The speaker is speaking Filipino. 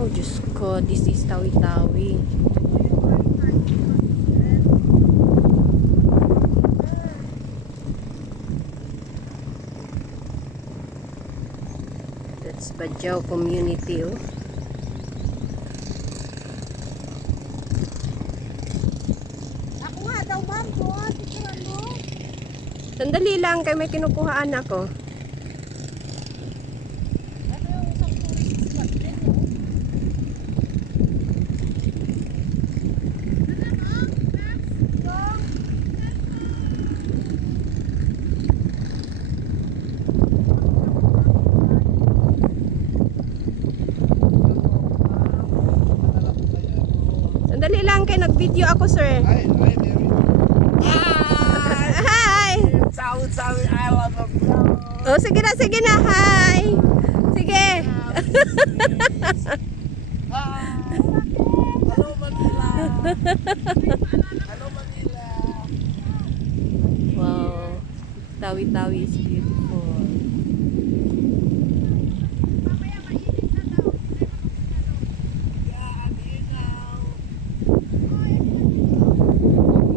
Wow, Diyos ko, this is Tawi-Tawi. That's Badjao community, oh. Ako nga daw, ma'am. Doon, picturean mo. Sandali lang, kay may kinukuhaan ako. Ito yung isang tourist spot din, no? Sandali lang, kay nag-video ako, sir. Hi, Hi! Sawit-sawit, I love a vlog. Oh, sige na, hi! Sige! Hello, Manila. Hello, Manila. Wow, Tawi-Tawi is beautiful.